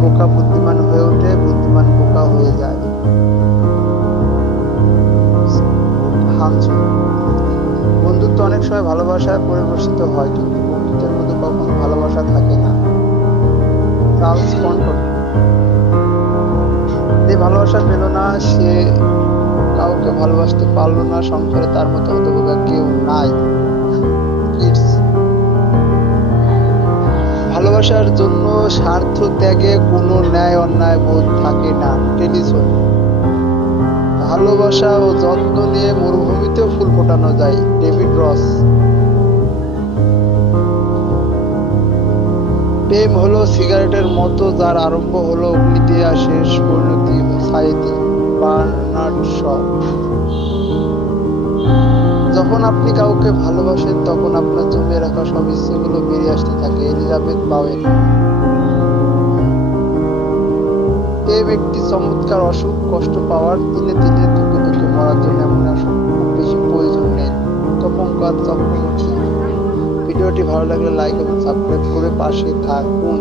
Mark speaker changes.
Speaker 1: বোকা বুদ্ধিমান হয়ে ওঠে, বুদ্ধিমান বোকা হয়ে যায়। বন্ধুত্ব অনেক সময় ভালোবাসায় পরিবেশিত হয়, কিন্তু বন্ধুত্বের মধ্যে কখনো ভালোবাসা থাকে না। যে ভালোবাসা পেল না, সে কাউকে ভালোবাসতে পারল না, সংসারে তার মতো হতবোগা কেউ ভালোবাসার জন্য স্বার্থ ত্যাগে কোনো ন্যায় অন্যায় বোধ থাকে না টেলিসন ভালোবাসা ও যত্ন নিয়ে মরুভূমিতেও ফুল ফোটানো যায়, ডেভিড রস। প্রেম হলো সিগারেটের মতো, যার আরম্ভ হলো অগ্নি দিয়ে আর শেষ পরিণতি সাইদি বার্নার্ড শ আপনি কাউকে ভালোবাসেন, তখন আপনার জমে রাখা সব ইচ্ছেগুলো বেরিয়ে আসতে থাকে এলিজাবেথ বাওয়েল প্রেম একটি চমৎকার অসুখ, কষ্ট পাওয়ার, দিনে দিনে দুঃখে দুঃখে মরার জন্য এমন অসুখ বেশি প্রয়োজন নেই। চক্রবর্তী ভিডিওটি ভালো লাগলে লাইক এবং সাবস্ক্রাইব করে পাশে থাকুন।